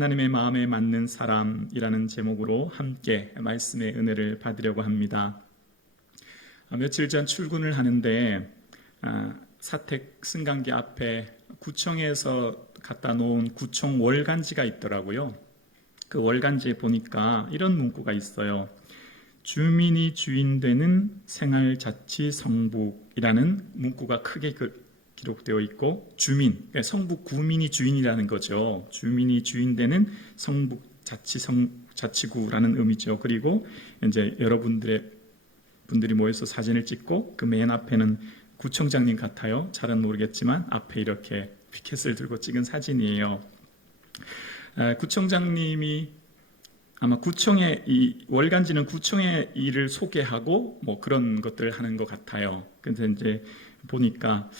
하나님의 마음에 맞는 사람이라는 제목으로 함께 말씀의 은혜를 받으려고 합니다. 며칠 전 출근을 하는데 사택 승강기 앞에 구청에서 갖다 놓은 구청 월간지가 있더라고요. 그 월간지에 보니까 이런 문구가 있어요. 주민이 주인 되는 생활자치 성북이라는 문구가 크게 기록되어 있고, 주민, 그러니까 성북 구민이 주인이라는 거죠. 주민이 주인 되는 성북 자치구라는 의미죠. 그리고 이제 분들이 모여서 사진을 찍고, 그 맨 앞에는 구청장님 같아요. 잘은 모르겠지만 앞에 이렇게 피켓을 들고 찍은 사진이에요. 구청장님이 아마 구청의 이 월간지는 구청의 일을 소개하고 뭐 그런 것들을 하는 것 같아요. 근데 이제 보니까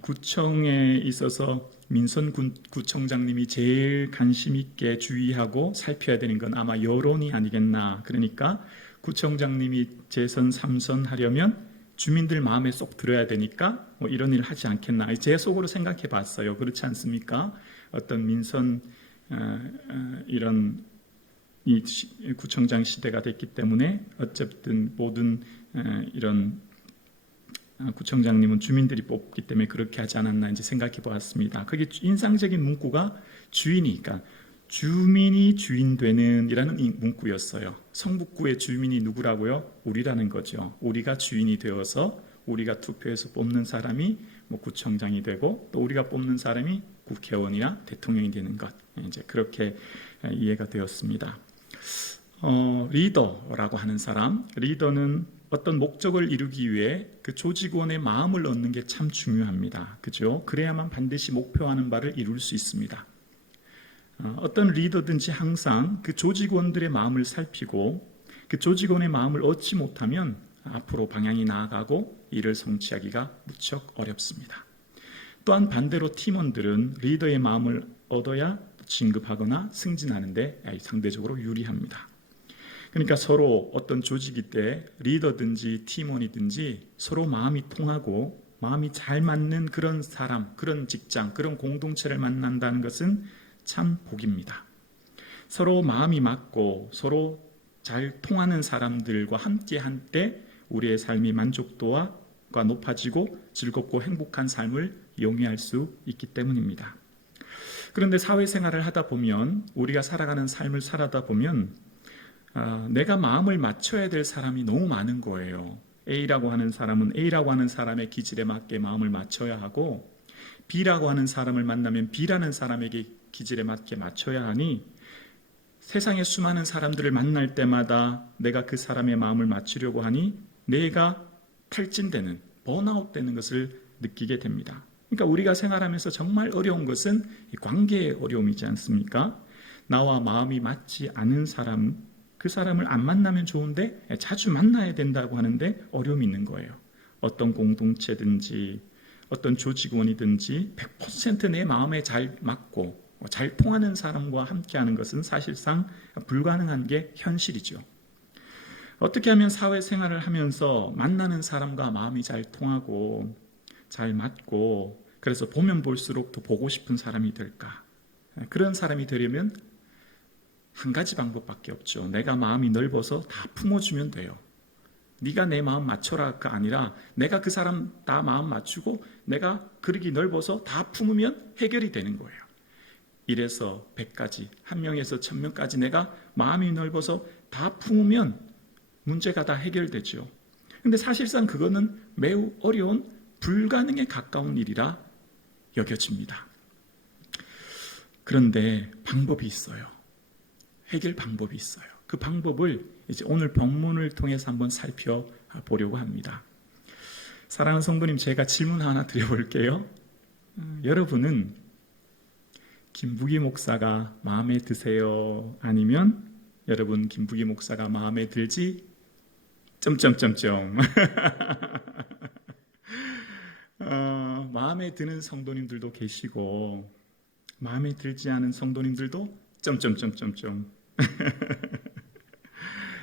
구청에 있어서 민선 구청장님이 제일 관심 있게 주의하고 살펴야 되는 건 아마 여론이 아니겠나. 그러니까 구청장님이 재선 3선 하려면 주민들 마음에 쏙 들어야 되니까 뭐 이런 일을 하지 않겠나. 제 속으로 생각해 봤어요. 그렇지 않습니까? 어떤 민선 이런 이 구청장 시대가 됐기 때문에 어쨌든 모든 이런 구청장님은 주민들이 뽑기 때문에 그렇게 하지 않았나 이제 생각해 보았습니다. 거기 인상적인 문구가 주인이니까 주민이 주인 되는 이라는 문구였어요. 성북구의 주민이 누구라고요? 우리라는 거죠. 우리가 주인이 되어서 우리가 투표해서 뽑는 사람이 뭐 구청장이 되고, 또 우리가 뽑는 사람이 국회의원이나 대통령이 되는 것. 이제 그렇게 이해가 되었습니다. 리더라고 하는 사람, 리더는 어떤 목적을 이루기 위해 그 조직원의 마음을 얻는 게 참 중요합니다. 그죠? 그래야만 반드시 목표하는 바를 이룰 수 있습니다. 어떤 리더든지 항상 그 조직원들의 마음을 살피고 그 조직원의 마음을 얻지 못하면 앞으로 방향이 나아가고 일을 성취하기가 무척 어렵습니다. 또한 반대로 팀원들은 리더의 마음을 얻어야 진급하거나 승진하는데 상대적으로 유리합니다. 그러니까 서로 어떤 조직이 때 리더든지 팀원이든지 서로 마음이 통하고 마음이 잘 맞는 그런 사람, 그런 직장, 그런 공동체를 만난다는 것은 참 복입니다. 서로 마음이 맞고 서로 잘 통하는 사람들과 함께 할 때 우리의 삶이 만족도가 높아지고 즐겁고 행복한 삶을 영위할 수 있기 때문입니다. 그런데 사회생활을 하다 보면, 우리가 살아가는 삶을 살아다 보면 내가 마음을 맞춰야 될 사람이 너무 많은 거예요. A라고 하는 사람은 A라고 하는 사람의 기질에 맞게 마음을 맞춰야 하고, B라고 하는 사람을 만나면 B라는 사람에게 기질에 맞게 맞춰야 하니, 세상의 수많은 사람들을 만날 때마다 내가 그 사람의 마음을 맞추려고 하니 내가 탈진되는, 번아웃되는 것을 느끼게 됩니다. 그러니까 우리가 생활하면서 정말 어려운 것은 이 관계의 어려움이지 않습니까? 나와 마음이 맞지 않은 사람, 그 사람을 안 만나면 좋은데 자주 만나야 된다고 하는데 어려움이 있는 거예요. 어떤 공동체든지 어떤 조직원이든지 100% 내 마음에 잘 맞고 잘 통하는 사람과 함께하는 것은 사실상 불가능한 게 현실이죠. 어떻게 하면 사회생활을 하면서 만나는 사람과 마음이 잘 통하고 잘 맞고, 그래서 보면 볼수록 더 보고 싶은 사람이 될까? 그런 사람이 되려면 한 가지 방법밖에 없죠. 내가 마음이 넓어서 다 품어주면 돼요. 네가 내 마음 맞춰라가 아니라 내가 그 사람 다 마음 맞추고 내가 그릇이 넓어서 다 품으면 해결이 되는 거예요. 1에서 100까지, 1명에서 1000명까지 내가 마음이 넓어서 다 품으면 문제가 다 해결되죠. 근데 사실상 그거는 매우 어려운, 불가능에 가까운 일이라 여겨집니다. 그런데 방법이 있어요. 해결 방법이 있어요. 그 방법을 이제 오늘 본문을 통해서 한번 살펴보려고 합니다. 사랑하는 성도님, 제가 질문 하나 드려볼게요. 여러분은 김부기 목사가 마음에 드세요? 아니면 여러분 김부기 목사가 마음에 들지? 마음에 드는 성도님들도 계시고 마음에 들지 않은 성도님들도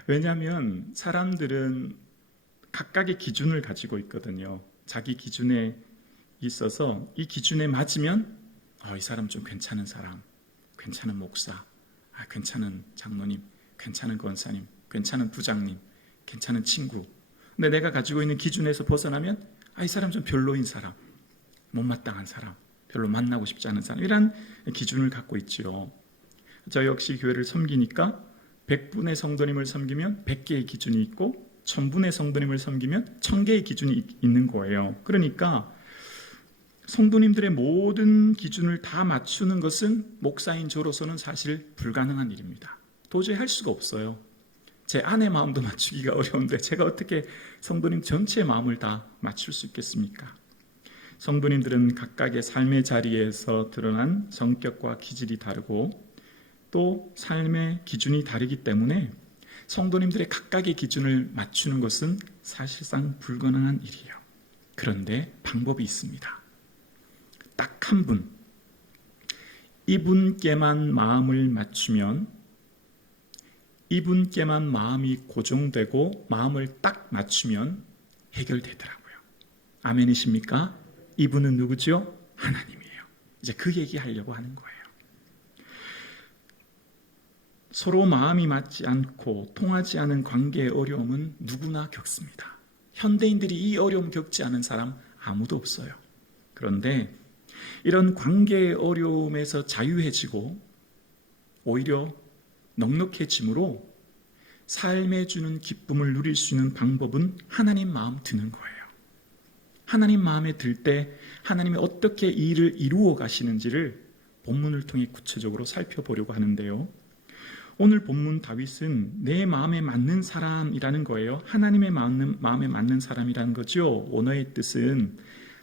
왜냐하면 사람들은 각각의 기준을 가지고 있거든요. 자기 기준에 있어서 이 기준에 맞으면 이 사람 좀 괜찮은 사람, 괜찮은 목사, 괜찮은 장로님, 괜찮은 권사님, 괜찮은 부장님, 괜찮은 친구. 근데 내가 가지고 있는 기준에서 벗어나면 이 사람 좀 별로인 사람, 못마땅한 사람, 별로 만나고 싶지 않은 사람, 이런 기준을 갖고 있죠. 저 역시 교회를 섬기니까 100분의 성도님을 섬기면 100개의 기준이 있고 1000분의 성도님을 섬기면 1000개의 기준이 있는 거예요. 그러니까 성도님들의 모든 기준을 다 맞추는 것은 목사인 저로서는 사실 불가능한 일입니다. 도저히 할 수가 없어요. 제 아내 마음도 맞추기가 어려운데 제가 어떻게 성도님 전체의 마음을 다 맞출 수 있겠습니까? 성도님들은 각각의 삶의 자리에서 드러난 성격과 기질이 다르고 또 삶의 기준이 다르기 때문에 성도님들의 각각의 기준을 맞추는 것은 사실상 불가능한 일이에요. 그런데 방법이 있습니다. 딱 한 분, 이분께만 마음을 맞추면, 이분께만 마음이 고정되고 마음을 딱 맞추면 해결되더라고요. 아멘이십니까? 이분은 누구죠? 하나님이에요. 이제 그 얘기하려고 하는 거예요. 서로 마음이 맞지 않고 통하지 않은 관계의 어려움은 누구나 겪습니다. 현대인들이 이 어려움 겪지 않은 사람 아무도 없어요. 그런데 이런 관계의 어려움에서 자유해지고 오히려 넉넉해짐으로 삶에 주는 기쁨을 누릴 수 있는 방법은 하나님 마음 드는 거예요. 하나님 마음에 들 때 하나님이 어떻게 이 일을 이루어 가시는지를 본문을 통해 구체적으로 살펴보려고 하는데요. 오늘 본문 다윗은 내 마음에 맞는 사람이라는 거예요. 하나님의 마음에 맞는 사람이라는 거죠. 원어의 뜻은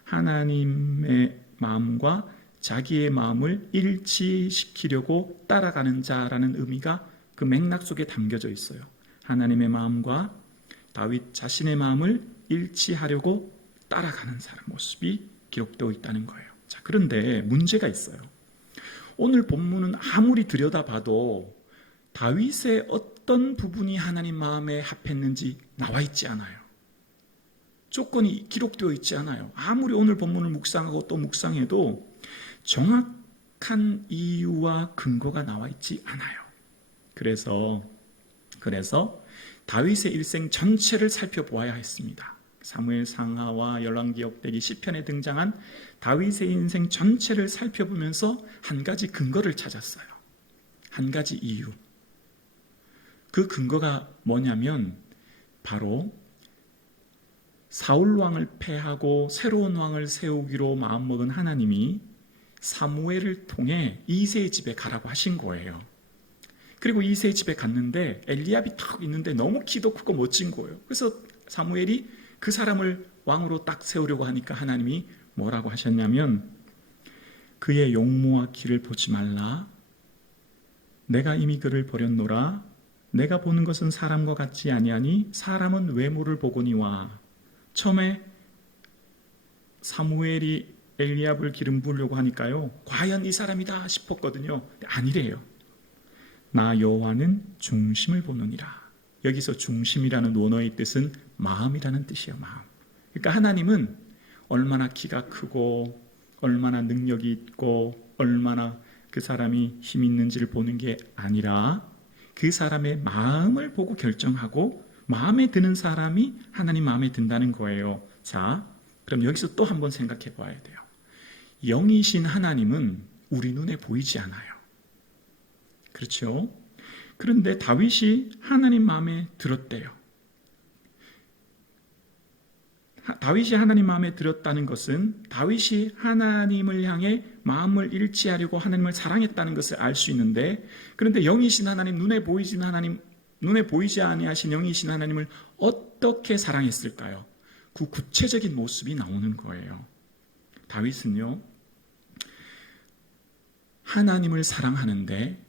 하나님의 마음과 자기의 마음을 일치시키려고 따라가는 자라는 의미가 그 맥락 속에 담겨져 있어요. 하나님의 마음과 다윗 자신의 마음을 일치하려고 따라가는 사람 모습이 기록되어 있다는 거예요. 자, 그런데 문제가 있어요. 오늘 본문은 아무리 들여다봐도 다윗의 어떤 부분이 하나님 마음에 합했는지 나와 있지 않아요. 조건이 기록되어 있지 않아요. 아무리 오늘 본문을 묵상하고 또 묵상해도 정확한 이유와 근거가 나와 있지 않아요. 그래서 다윗의 일생 전체를 살펴보아야 했습니다. 사무엘 상하와 열왕기역대기 시편에 등장한 다윗의 인생 전체를 살펴보면서 한 가지 근거를 찾았어요. 한 가지 이유. 그 근거가 뭐냐면 바로 사울 왕을 패하고 새로운 왕을 세우기로 마음먹은 하나님이 사무엘을 통해 이새의 집에 가라고 하신 거예요. 그리고 이새의 집에 갔는데 엘리압이 딱 있는데 너무 키도 크고 멋진 거예요. 그래서 사무엘이 그 사람을 왕으로 딱 세우려고 하니까 하나님이 뭐라고 하셨냐면 그의 용모와 키를 보지 말라. 내가 이미 그를 버렸노라. 내가 보는 것은 사람과 같지 아니하니 사람은 외모를 보거니와. 처음에 사무엘이 엘리압을 기름 부으려고 하니까요, 과연 이 사람이다 싶었거든요. 아니래요. 나 여호와는 중심을 보느니라. 여기서 중심이라는 원어의 뜻은 마음이라는 뜻이에요. 마음. 그러니까 하나님은 얼마나 키가 크고 얼마나 능력이 있고 얼마나 그 사람이 힘 있는지를 보는 게 아니라 그 사람의 마음을 보고 결정하고 마음에 드는 사람이 하나님 마음에 든다는 거예요. 자, 그럼 여기서 또 한번 생각해 봐야 돼요. 영이신 하나님은 우리 눈에 보이지 않아요. 그렇죠? 그런데 다윗이 하나님 마음에 들었대요. 다윗이 하나님 마음에 들었다는 것은 다윗이 하나님을 향해 마음을 일치하려고 하나님을 사랑했다는 것을 알 수 있는데, 그런데 영이신 하나님, 눈에 보이지 아니하신 영이신 하나님을 어떻게 사랑했을까요? 그 구체적인 모습이 나오는 거예요. 다윗은요, 하나님을 사랑하는데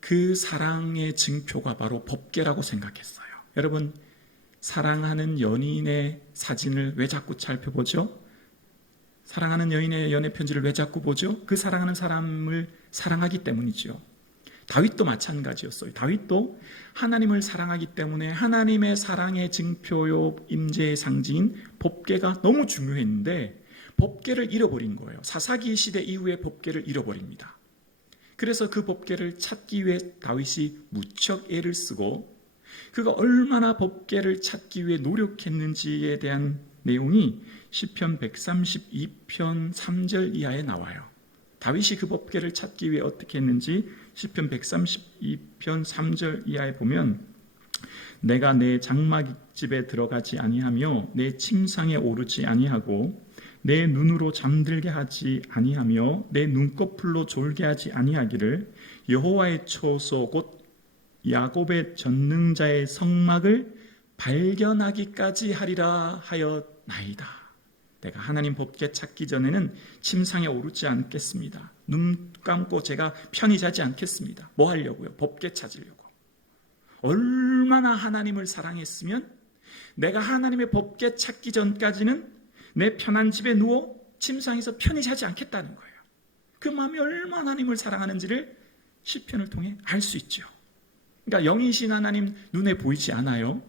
그 사랑의 증표가 바로 법궤라고 생각했어요. 여러분, 사랑하는 연인의 사진을 왜 자꾸 살펴보죠? 사랑하는 여인의 연애 편지를 왜 자꾸 보죠? 그 사랑하는 사람을 사랑하기 때문이죠. 다윗도 마찬가지였어요. 다윗도 하나님을 사랑하기 때문에 하나님의 사랑의 증표요 임재의 상징인 법궤가 너무 중요했는데 법궤를 잃어버린 거예요. 사사기 시대 이후에 법궤를 잃어버립니다. 그래서 그 법궤를 찾기 위해 다윗이 무척 애를 쓰고 그가 얼마나 법궤를 찾기 위해 노력했는지에 대한 내용이 시편 132편 3절 이하에 나와요. 다윗이 그 법궤를 찾기 위해 어떻게 했는지 시편 132편 3절 이하에 보면 내가 내 장막집에 들어가지 아니하며 내 침상에 오르지 아니하고 내 눈으로 잠들게 하지 아니하며 내 눈꺼풀로 졸게 하지 아니하기를 여호와의 초소 곧 야곱의 전능자의 성막을 발견하기까지 하리라 하였나이다. 내가 하나님 법궤 찾기 전에는 침상에 오르지 않겠습니다. 눈 감고 제가 편히 자지 않겠습니다. 뭐 하려고요? 법궤 찾으려고. 얼마나 하나님을 사랑했으면 내가 하나님의 법궤 찾기 전까지는 내 편한 집에 누워 침상에서 편히 자지 않겠다는 거예요. 그 마음이 얼마나 하나님을 사랑하는지를 시편을 통해 알 수 있죠. 그러니까 영이신 하나님 눈에 보이지 않아요.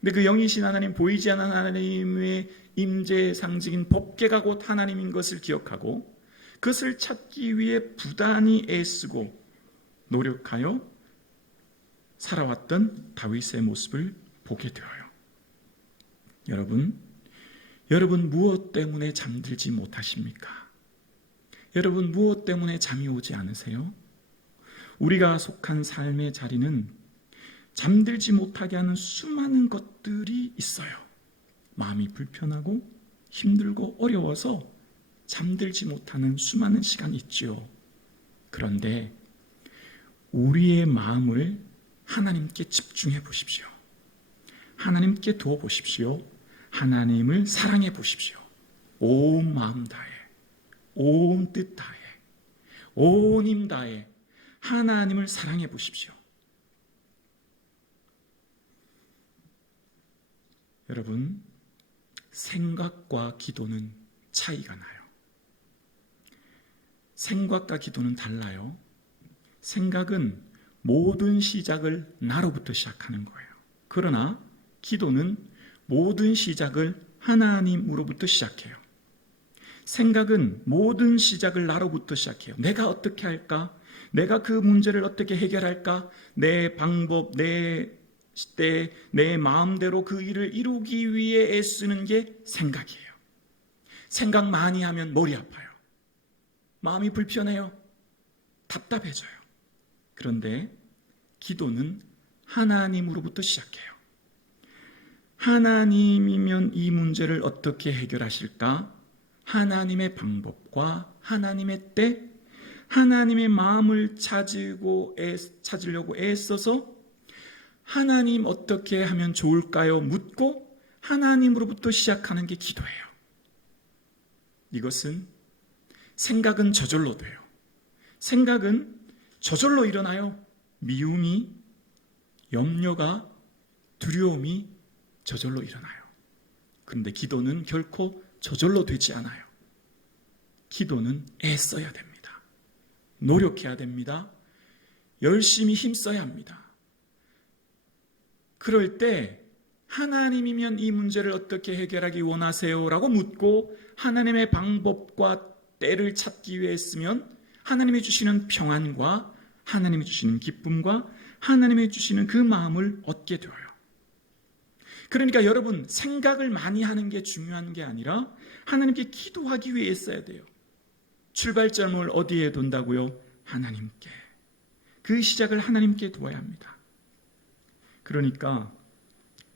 근데 그 영이신 하나님, 보이지 않는 하나님의 임재의 상징인 법궤가 곧 하나님인 것을 기억하고 그것을 찾기 위해 부단히 애쓰고 노력하여 살아왔던 다윗의 모습을 보게 되어요. 여러분 무엇 때문에 잠들지 못하십니까? 여러분 무엇 때문에 잠이 오지 않으세요? 우리가 속한 삶의 자리는 잠들지 못하게 하는 수많은 것들이 있어요. 마음이 불편하고 힘들고 어려워서 잠들지 못하는 수많은 시간이 있죠. 그런데 우리의 마음을 하나님께 집중해 보십시오. 하나님께 두어 보십시오. 하나님을 사랑해 보십시오. 온 마음 다해, 온 뜻 다해, 온 힘 다해 하나님을 사랑해 보십시오. 여러분, 생각과 기도는 차이가 나요. 생각과 기도는 달라요. 생각은 모든 시작을 나로부터 시작하는 거예요. 그러나 기도는 모든 시작을 하나님으로부터 시작해요. 생각은 모든 시작을 나로부터 시작해요. 내가 어떻게 할까? 내가 그 문제를 어떻게 해결할까? 내 방법, 내 때, 내 마음대로 그 일을 이루기 위해 애쓰는 게 생각이에요. 생각 많이 하면 머리 아파요. 마음이 불편해요. 답답해져요. 그런데 기도는 하나님으로부터 시작해요. 하나님이면 이 문제를 어떻게 해결하실까? 하나님의 방법과 하나님의 때, 하나님의 마음을 찾으려고 애써서 하나님 어떻게 하면 좋을까요? 묻고 하나님으로부터 시작하는 게 기도예요. 이것은 생각은 저절로 돼요. 생각은 저절로 일어나요. 미움이, 염려가, 두려움이 저절로 일어나요. 그런데 기도는 결코 저절로 되지 않아요. 기도는 애써야 됩니다. 노력해야 됩니다. 열심히 힘써야 합니다. 그럴 때 하나님이면 이 문제를 어떻게 해결하기 원하세요? 라고 묻고 하나님의 방법과 때를 찾기 위해 했으면 하나님이 주시는 평안과 하나님이 주시는 기쁨과 하나님이 주시는 그 마음을 얻게 되어요. 그러니까 여러분, 생각을 많이 하는 게 중요한 게 아니라 하나님께 기도하기 위해 애써야 돼요. 출발점을 어디에 둔다고요? 하나님께. 그 시작을 하나님께 두어야 합니다. 그러니까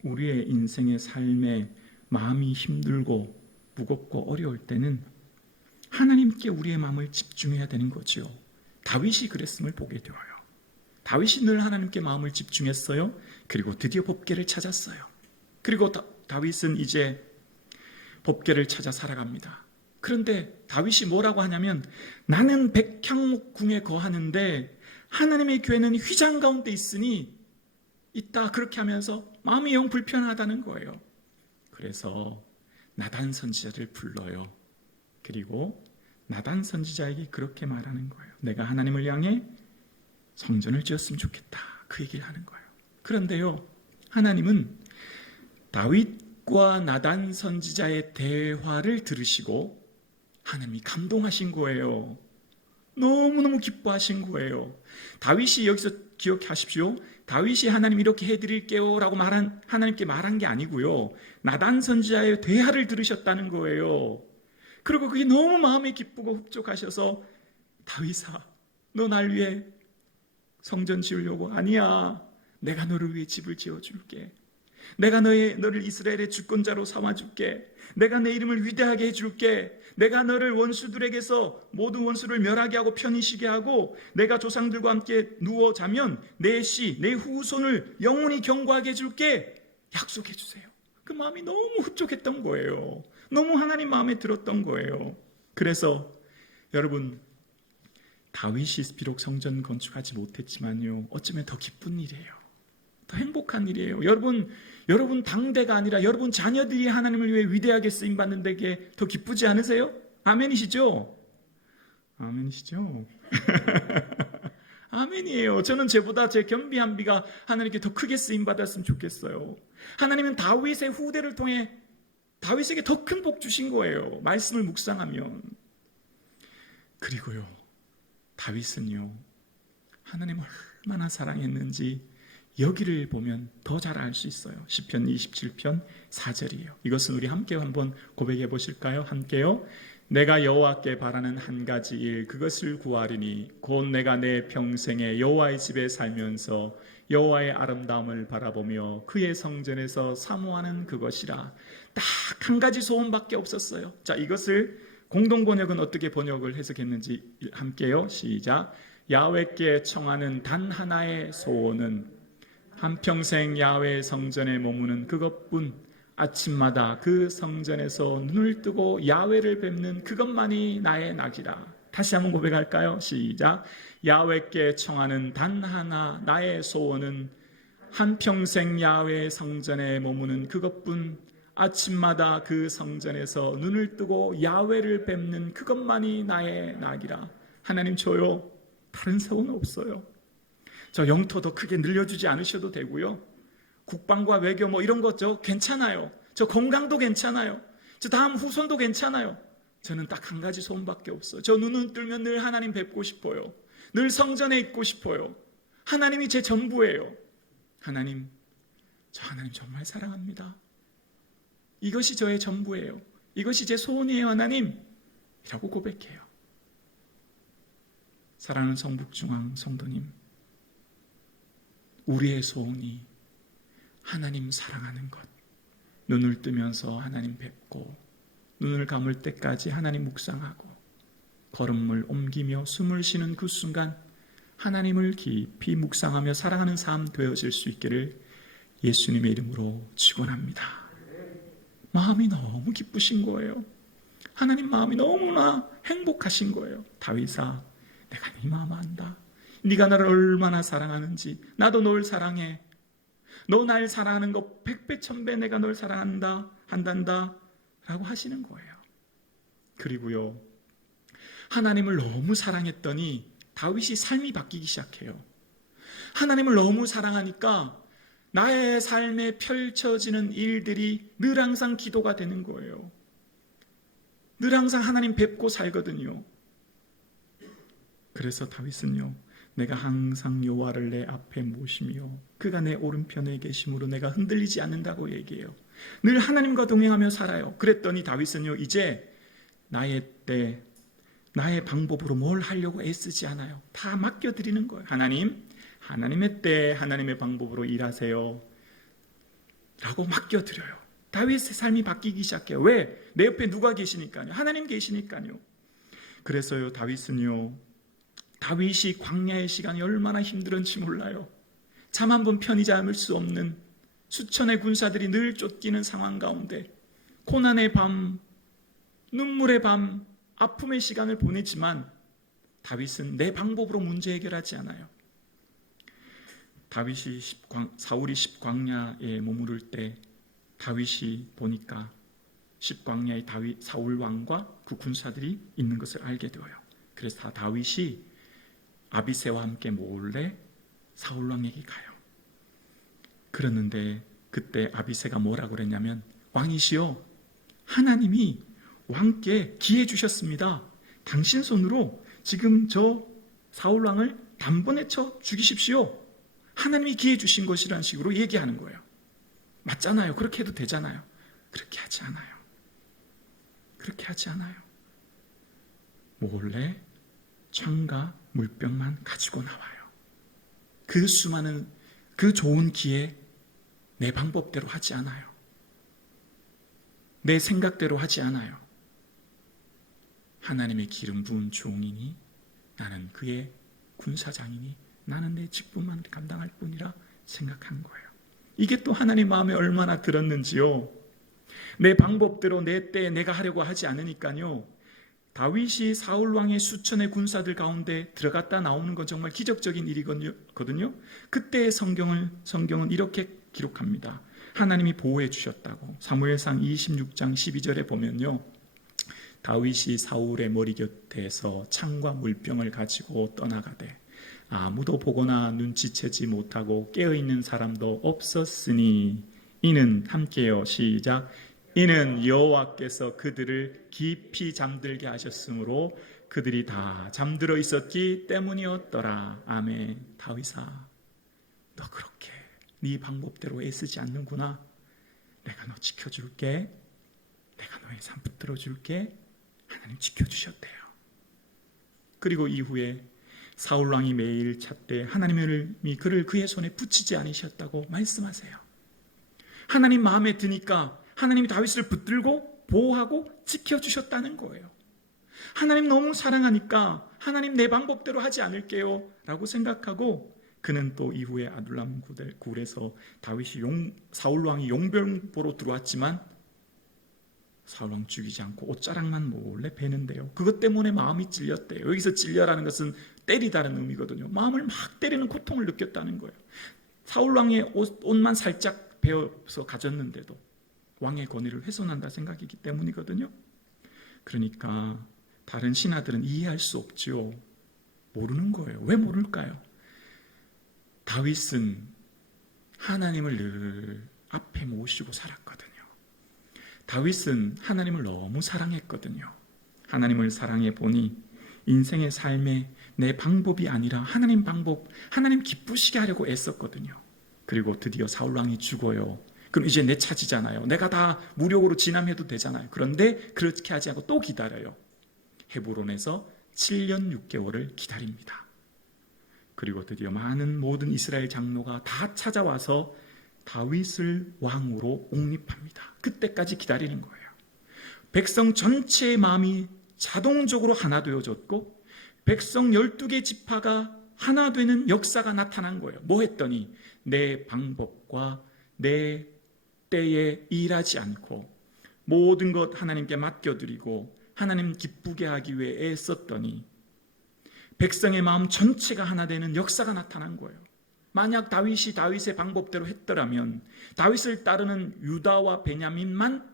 우리의 인생의 삶에 마음이 힘들고 무겁고 어려울 때는 하나님께 우리의 마음을 집중해야 되는 거죠. 다윗이 그랬음을 보게 되어요. 다윗이 늘 하나님께 마음을 집중했어요. 그리고 드디어 법궤를 찾았어요. 그리고 다윗은 이제 법궤를 찾아 살아갑니다. 그런데 다윗이 뭐라고 하냐면 나는 백향목궁에 거하는데 하나님의 교회는 휘장 가운데 있다. 그렇게 하면서 마음이 영 불편하다는 거예요. 그래서 나단 선지자를 불러요. 그리고 나단 선지자에게 그렇게 말하는 거예요. 내가 하나님을 향해 성전을 지었으면 좋겠다. 그 얘기를 하는 거예요. 그런데요, 하나님은 다윗과 나단 선지자의 대화를 들으시고 하나님이 감동하신 거예요. 너무너무 기뻐하신 거예요. 다윗이 여기서 기억하십시오. 다윗이 하나님 이렇게 해드릴게요 라고 하나님께 말한 게 아니고요. 나단 선지자의 대화를 들으셨다는 거예요. 그리고 그게 너무 마음에 기쁘고 흡족하셔서 다윗아, 너 날 위해 성전 지으려고? 아니야. 내가 너를 위해 집을 지어줄게. 내가 너를 이스라엘의 주권자로 삼아줄게. 내가 내 이름을 위대하게 해줄게. 내가 너를 원수들에게서 모든 원수를 멸하게 하고 편히 쉬게 하고 내가 조상들과 함께 누워 자면 내 후손을 영원히 경고하게 해줄게. 약속해 주세요. 그 마음이 너무 흡족했던 거예요. 너무 하나님 마음에 들었던 거예요. 그래서 여러분, 다윗이 비록 성전 건축하지 못했지만요, 어쩌면 더 기쁜 일이에요. 더 행복한 일이에요. 여러분 당대가 아니라 여러분 자녀들이 하나님을 위해 위대하게 쓰임받는 데게 더 기쁘지 않으세요? 아멘이시죠? 아멘이시죠? 아멘이에요. 저는 제보다 제 겸비한비가 하나님께 더 크게 쓰임받았으면 좋겠어요. 하나님은 다윗의 후대를 통해 다윗에게 더 큰 복 주신 거예요. 말씀을 묵상하면. 그리고요, 다윗은요, 하나님을 얼마나 사랑했는지 여기를 보면 더 잘 알 수 있어요. 시편 27편 4절이에요. 이것은 우리 함께 한번 고백해 보실까요? 함께요. 내가 여호와께 바라는 한 가지 일, 그것을 구하리니 곧 내가 내 평생에 여호와의 집에 살면서 여호와의 아름다움을 바라보며 그의 성전에서 사모하는 그것이라. 딱 한 가지 소원밖에 없었어요. 자, 이것을 공동번역은 어떻게 번역을 해석했는지 함께요. 시작. 야훼께 청하는 단 하나의 소원은 한평생 야훼 성전에 머무는 그것뿐, 아침마다 그 성전에서 눈을 뜨고 야훼를 뵙는 그것만이 나의 낙이라. 다시 한번 고백할까요? 시작. 야훼께 청하는 단 하나 나의 소원은 한평생 야훼 성전에 머무는 그것뿐, 아침마다 그 성전에서 눈을 뜨고 야훼를 뵙는 그것만이 나의 낙이라. 하나님, 저요 다른 소원 없어요. 저 영토 더 크게 늘려주지 않으셔도 되고요. 국방과 외교 뭐 이런 것 저 괜찮아요. 저 건강도 괜찮아요. 저 다음 후손도 괜찮아요. 저는 딱 한 가지 소원밖에 없어요. 저 눈을 뜨면 늘 하나님 뵙고 싶어요. 늘 성전에 있고 싶어요. 하나님이 제 전부예요. 하나님, 저 하나님 정말 사랑합니다. 이것이 저의 전부예요. 이것이 제 소원이에요, 하나님. 이라고 고백해요. 사랑하는 성북중앙 성도님, 우리의 소원이 하나님 사랑하는 것, 눈을 뜨면서 하나님 뵙고 눈을 감을 때까지 하나님 묵상하고 걸음을 옮기며 숨을 쉬는 그 순간 하나님을 깊이 묵상하며 사랑하는 삶 되어질 수 있기를 예수님의 이름으로 축원합니다. 마음이 너무 기쁘신 거예요. 하나님 마음이 너무나 행복하신 거예요. 다윗아, 내가 네 마음 안다. 네가 나를 얼마나 사랑하는지 나도 널 사랑해. 너 날 사랑하는 거 100배 1000배 내가 널 한단다 라고 하시는 거예요. 그리고요, 하나님을 너무 사랑했더니 다윗이 삶이 바뀌기 시작해요. 하나님을 너무 사랑하니까 나의 삶에 펼쳐지는 일들이 늘 항상 기도가 되는 거예요. 늘 항상 하나님 뵙고 살거든요. 그래서 다윗은요, 내가 항상 여호와를 내 앞에 모시며 그가 내 오른편에 계심으로 내가 흔들리지 않는다고 얘기해요. 늘 하나님과 동행하며 살아요. 그랬더니 다윗은요, 이제 나의 때, 나의 방법으로 뭘 하려고 애쓰지 않아요. 다 맡겨드리는 거예요. 하나님, 하나님의 때, 하나님의 방법으로 일하세요 라고 맡겨드려요. 다윗의 삶이 바뀌기 시작해요. 왜? 내 옆에 누가 계시니까요. 하나님 계시니까요. 그래서요, 다윗이 광야의 시간이 얼마나 힘들었는지 몰라요. 잠 한 번 편히 잠을 수 없는 수천의 군사들이 늘 쫓기는 상황 가운데 고난의 밤, 눈물의 밤, 아픔의 시간을 보내지만 다윗은 내 방법으로 문제 해결하지 않아요. 사울이 십광야에 머무를 때 다윗이 보니까 십광야에 사울 왕과 그 군사들이 있는 것을 알게 되어요. 그래서 다윗이 아비새와 함께 몰래 사울 왕에게 가요. 그러는데 그때 아비새가 뭐라고 그랬냐면, 왕이시여, 하나님이 왕께 기회 주셨습니다. 당신 손으로 지금 저 사울 왕을 단번에 쳐 죽이십시오. 하나님이 기회 주신 것이라는 식으로 얘기하는 거예요. 맞잖아요. 그렇게 해도 되잖아요. 그렇게 하지 않아요. 그렇게 하지 않아요. 몰래 창과 물병만 가지고 나와요. 그 수많은 그 좋은 기회 내 방법대로 하지 않아요. 내 생각대로 하지 않아요. 하나님의 기름 부은 종이니 나는 그의 군사장이니 나는 내 직분만 감당할 뿐이라 생각한 거예요. 이게 또 하나님 마음에 얼마나 들었는지요. 내 방법대로 내 때에 내가 하려고 하지 않으니까요. 다윗이 사울 왕의 수천의 군사들 가운데 들어갔다 나오는 건 정말 기적적인 일이거든요. 그때의 성경은 이렇게 기록합니다. 하나님이 보호해 주셨다고. 사무엘상 26장 12절에 보면요. 다윗이 사울의 머리 곁에서 창과 물병을 가지고 떠나가되 아무도 보거나 눈치채지 못하고 깨어있는 사람도 없었으니 이는 함께요. 시작. 이는 여호와께서 그들을 깊이 잠들게 하셨으므로 그들이 다 잠들어 있었기 때문이었더라. 아멘. 다윗아, 너 그렇게 네 방법대로 애쓰지 않는구나. 내가 너 지켜줄게. 내가 너의 삶 붙들어줄게. 하나님 지켜주셨대요. 그리고 이후에 사울왕이 매일 찾되 하나님이 그를 그의 손에 붙이지 않으셨다고 말씀하세요. 하나님 마음에 드니까 하나님이 다윗을 붙들고 보호하고 지켜주셨다는 거예요. 하나님 너무 사랑하니까 하나님 내 방법대로 하지 않을게요 라고 생각하고 그는 또 이후에 아둘람 굴에서 다윗이 사울왕이 용병 보러 들어왔지만 사울왕 죽이지 않고 옷자락만 몰래 베는데요. 그것 때문에 마음이 찔렸대요. 여기서 찔려라는 것은 때리다는 의미거든요. 마음을 막 때리는 고통을 느꼈다는 거예요. 사울왕의 옷만 살짝 베어서 가졌는데도 왕의 권위를 훼손한다 생각이기 때문이거든요. 그러니까 다른 신하들은 이해할 수 없지요. 모르는 거예요. 왜 모를까요? 다윗은 하나님을 늘 앞에 모시고 살았거든요. 다윗은 하나님을 너무 사랑했거든요. 하나님을 사랑해 보니 인생의 삶에 내 방법이 아니라 하나님 방법, 하나님 기쁘시게 하려고 애썼거든요. 그리고 드디어 사울왕이 죽어요. 그럼 이제 내 차지잖아요. 내가 다 무력으로 진압해도 되잖아요. 그런데 그렇게 하지 않고 또 기다려요. 헤브론에서 7년 6개월을 기다립니다. 그리고 드디어 모든 이스라엘 장로가 다 찾아와서 다윗을 왕으로 옹립합니다. 그때까지 기다리는 거예요. 백성 전체의 마음이 자동적으로 하나 되어졌고 백성 12개 지파가 하나 되는 역사가 나타난 거예요. 뭐 했더니 내 방법과 내 때에 일하지 않고 모든 것 하나님께 맡겨드리고 하나님 기쁘게 하기 위해 애썼더니 백성의 마음 전체가 하나 되는 역사가 나타난 거예요. 만약 다윗이 다윗의 방법대로 했더라면 다윗을 따르는 유다와 베냐민만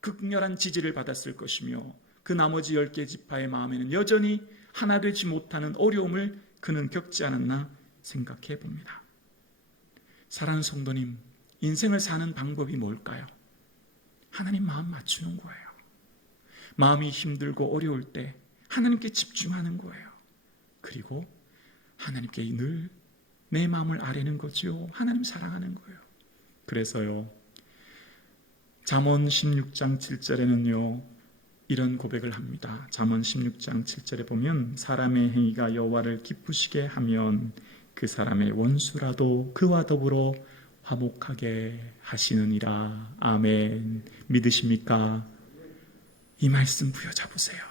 극렬한 지지를 받았을 것이며 그 나머지 10개 지파의 마음에는 여전히 하나 되지 못하는 어려움을 그는 겪지 않았나 생각해 봅니다. 사랑하는 성도님, 인생을 사는 방법이 뭘까요? 하나님 마음 맞추는 거예요. 마음이 힘들고 어려울 때 하나님께 집중하는 거예요. 그리고 하나님께 늘 내 마음을 아뢰는 거죠. 하나님 사랑하는 거예요. 그래서요, 잠언 16장 7절에는요 이런 고백을 합니다. 잠언 16장 7절에 보면 사람의 행위가 여호와를 기쁘시게 하면 그 사람의 원수라도 그와 더불어 화목하게 하시느니라. 아멘. 믿으십니까? 이 말씀 부여잡으세요.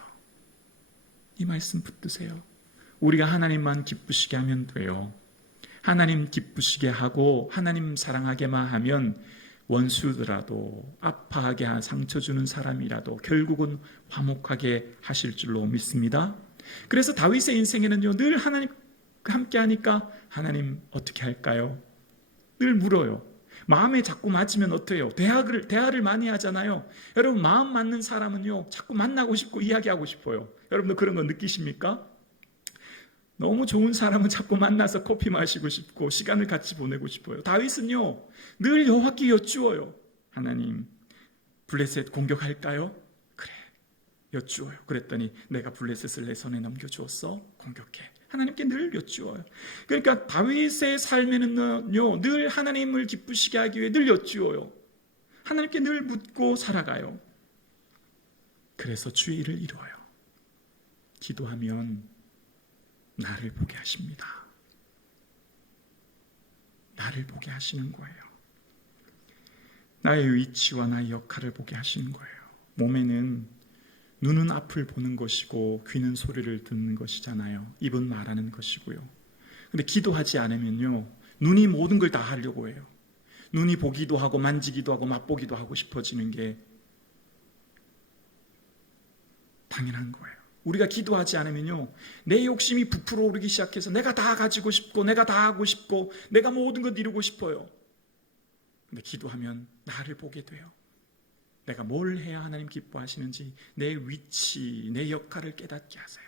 이 말씀 붙드세요. 우리가 하나님만 기쁘시게 하면 돼요. 하나님 기쁘시게 하고 하나님 사랑하게만 하면 원수더라도 아파하게 상처 주는 사람이라도 결국은 화목하게 하실 줄로 믿습니다. 그래서 다윗의 인생에는요 늘 하나님 함께 하니까 하나님 어떻게 할까요? 늘 물어요. 마음에 자꾸 맞으면 어때요? 대화를 많이 하잖아요. 여러분 마음 맞는 사람은요 자꾸 만나고 싶고 이야기하고 싶어요. 여러분도 그런 거 느끼십니까? 너무 좋은 사람은 자꾸 만나서 커피 마시고 싶고 시간을 같이 보내고 싶어요. 다윗은요 늘 여호와께 여쭈어요. 하나님 블레셋 공격할까요? 그래, 여쭈어요. 그랬더니 내가 블레셋을 내 손에 넘겨주었어. 공격해. 하나님께 늘 여쭈어요. 그러니까 다윗의 삶에는요, 늘 하나님을 기쁘시게 하기 위해 늘 여쭈어요. 하나님께 늘 묻고 살아가요. 그래서 주의 일을 이루어요. 기도하면 나를 보게 하십니다. 나를 보게 하시는 거예요. 나의 위치와 나의 역할을 보게 하시는 거예요. 몸에는 눈은 앞을 보는 것이고 귀는 소리를 듣는 것이잖아요. 입은 말하는 것이고요. 근데 기도하지 않으면요, 눈이 모든 걸 다 하려고 해요. 눈이 보기도 하고 만지기도 하고 맛보기도 하고 싶어지는 게 당연한 거예요. 우리가 기도하지 않으면요, 내 욕심이 부풀어 오르기 시작해서 내가 다 가지고 싶고 내가 다 하고 싶고 내가 모든 것 이루고 싶어요. 근데 기도하면 나를 보게 돼요. 내가 뭘 해야 하나님 기뻐하시는지, 내 위치, 내 역할을 깨닫게 하세요.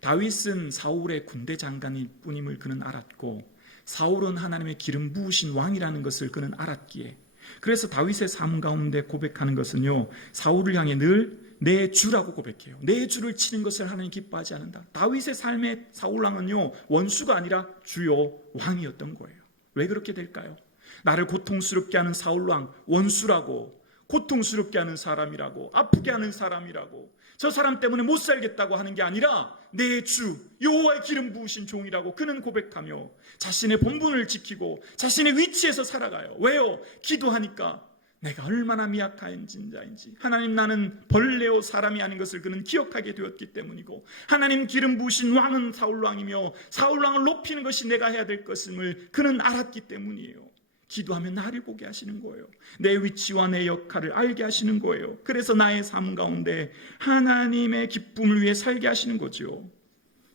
다윗은 사울의 군대 장관일 뿐임을 그는 알았고, 사울은 하나님의 기름 부으신 왕이라는 것을 그는 알았기에, 그래서 다윗의 삶 가운데 고백하는 것은요, 사울을 향해 늘 내 주라고 고백해요. 내 주를 치는 것을 하나님 기뻐하지 않는다. 다윗의 삶의 사울 왕은요, 원수가 아니라 주요 왕이었던 거예요. 왜 그렇게 될까요? 나를 고통스럽게 하는 사울 왕, 원수라고, 고통스럽게 하는 사람이라고, 아프게 하는 사람이라고, 저 사람 때문에 못 살겠다고 하는 게 아니라 내 주 여호와의 기름 부으신 종이라고 그는 고백하며 자신의 본분을 지키고 자신의 위치에서 살아가요. 왜요? 기도하니까 내가 얼마나 미약한 자인지, 하나님 나는 벌레요 사람이 아닌 것을 그는 기억하게 되었기 때문이고, 하나님 기름 부으신 왕은 사울왕이며 사울왕을 높이는 것이 내가 해야 될 것임을 그는 알았기 때문이에요. 기도하면 나를 보게 하시는 거예요. 내 위치와 내 역할을 알게 하시는 거예요. 그래서 나의 삶 가운데 하나님의 기쁨을 위해 살게 하시는 거죠.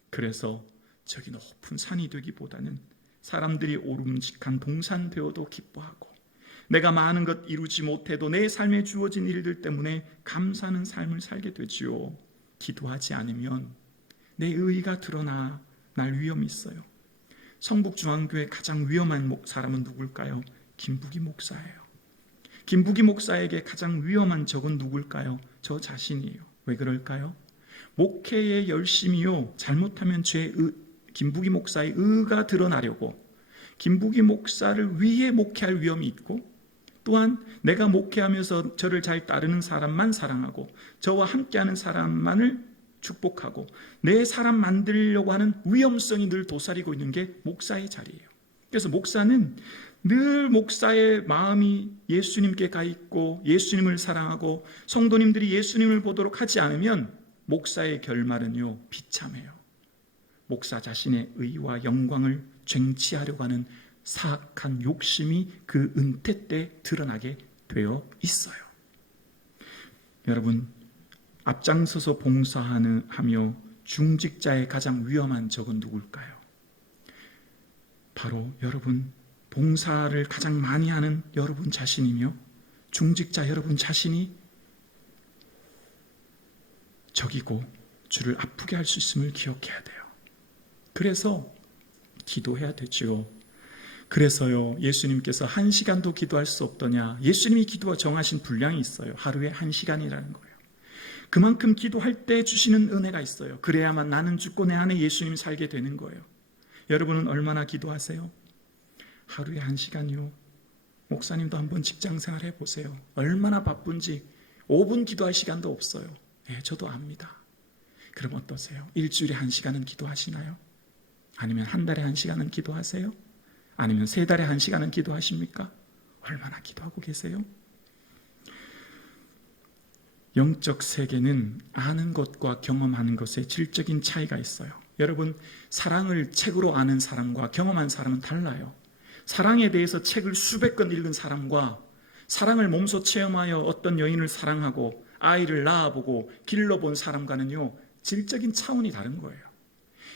그래서 저기 높은 산이 되기보다는 사람들이 오름직한 동산 되어도 기뻐하고, 내가 많은 것 이루지 못해도 내 삶에 주어진 일들 때문에 감사하는 삶을 살게 되지요. 기도하지 않으면 내 의의가 드러나 날 위험이 있어요. 성북중앙교회 가장 위험한 사람은 누굴까요? 김부기 목사예요. 김부기 목사에게 가장 위험한 적은 누굴까요? 저 자신이에요. 왜 그럴까요? 목회의 열심이요, 잘못하면 김부기 목사의 의가 드러나려고 김부기 목사를 위해 목회할 위험이 있고, 또한 내가 목회하면서 저를 잘 따르는 사람만 사랑하고 저와 함께하는 사람만을 축복하고 내 사람 만들려고 하는 위험성이 늘 도사리고 있는 게 목사의 자리예요. 그래서 목사는 늘 목사의 마음이 예수님께 가 있고 예수님을 사랑하고 성도님들이 예수님을 보도록 하지 않으면 목사의 결말은요, 비참해요. 목사 자신의 의와 영광을 쟁취하려고 하는 사악한 욕심이 그 은퇴 때 드러나게 되어 있어요. 여러분, 앞장서서 봉사하며 중직자의 가장 위험한 적은 누굴까요? 바로 여러분, 봉사를 가장 많이 하는 여러분 자신이며 중직자 여러분 자신이 적이고 주를 아프게 할 수 있음을 기억해야 돼요. 그래서 기도해야 되죠. 그래서요, 예수님께서 1시간도 기도할 수 없더냐, 예수님이 기도와 정하신 분량이 있어요. 하루에 1시간이라는 거예요. 그만큼 기도할 때 주시는 은혜가 있어요. 그래야만 나는 죽고 내 안에 예수님이 살게 되는 거예요. 여러분은 얼마나 기도하세요? 하루에 1시간이요. 목사님도 한번 직장생활 해보세요. 얼마나 바쁜지 5분 기도할 시간도 없어요. 네, 저도 압니다. 그럼 어떠세요? 일주일에 1시간은 기도하시나요? 아니면 한 달에 1시간은 기도하세요? 아니면 3달에 1시간은 기도하십니까? 얼마나 기도하고 계세요? 영적 세계는 아는 것과 경험하는 것의 질적인 차이가 있어요. 여러분, 사랑을 책으로 아는 사람과 경험한 사람은 달라요. 사랑에 대해서 책을 수백 권 읽은 사람과 사랑을 몸소 체험하여 어떤 여인을 사랑하고 아이를 낳아보고 길러본 사람과는요, 질적인 차원이 다른 거예요.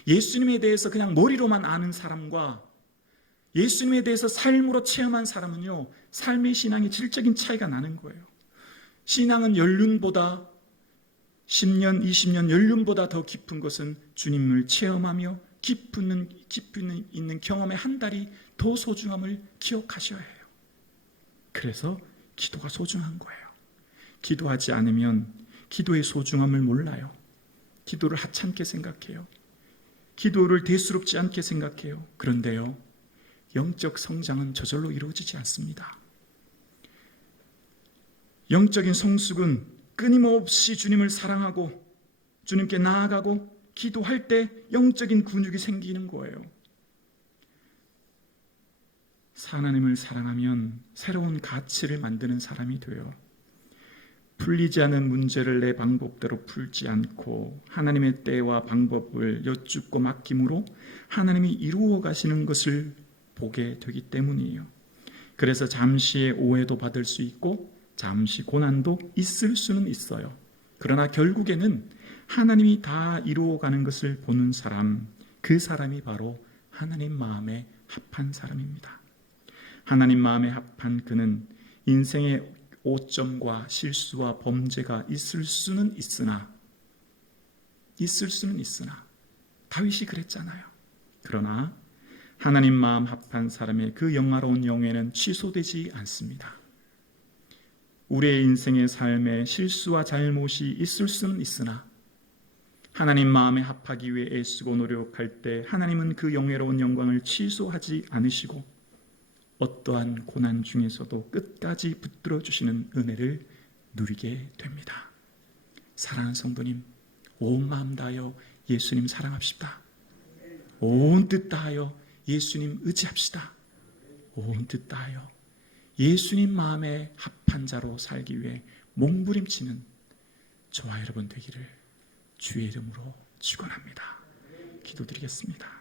예수님에 대해서 그냥 머리로만 아는 사람과 예수님에 대해서 삶으로 체험한 사람은요, 삶의 신앙의 질적인 차이가 나는 거예요. 신앙은 연륜보다 10년, 20년 연륜보다 더 깊은 것은 주님을 체험하며 깊은 있는 경험의 한 달이 더 소중함을 기억하셔야 해요. 그래서 기도가 소중한 거예요. 기도하지 않으면 기도의 소중함을 몰라요. 기도를 하찮게 생각해요. 기도를 대수롭지 않게 생각해요. 그런데요, 영적 성장은 저절로 이루어지지 않습니다. 영적인 성숙은 끊임없이 주님을 사랑하고 주님께 나아가고 기도할 때 영적인 근육이 생기는 거예요. 하나님을 사랑하면 새로운 가치를 만드는 사람이 돼요. 풀리지 않은 문제를 내 방법대로 풀지 않고 하나님의 때와 방법을 여쭙고 맡김으로 하나님이 이루어 가시는 것을 보게 되기 때문이에요. 그래서 잠시의 오해도 받을 수 있고 잠시 고난도 있을 수는 있어요. 그러나 결국에는 하나님이 다 이루어 가는 것을 보는 사람, 그 사람이 바로 하나님 마음에 합한 사람입니다. 하나님 마음에 합한 그는 인생의 오점과 실수와 범죄가 있을 수는 있으나 다윗이 그랬잖아요. 그러나 하나님 마음 합한 사람의 그 영화로운 영예는 취소되지 않습니다. 우리의 인생의 삶에 실수와 잘못이 있을 수는 있으나 하나님 마음에 합하기 위해 애쓰고 노력할 때 하나님은 그 영예로운 영광을 취소하지 않으시고 어떠한 고난 중에서도 끝까지 붙들어 주시는 은혜를 누리게 됩니다. 사랑하는 성도님, 온 마음 다하여 예수님 사랑합시다. 온 뜻 다하여 예수님 의지합시다. 온 뜻 다하여 예수님 마음에 합한 자로 살기 위해 몸부림치는 저와 여러분 되기를 주의 이름으로 축원합니다. 기도드리겠습니다.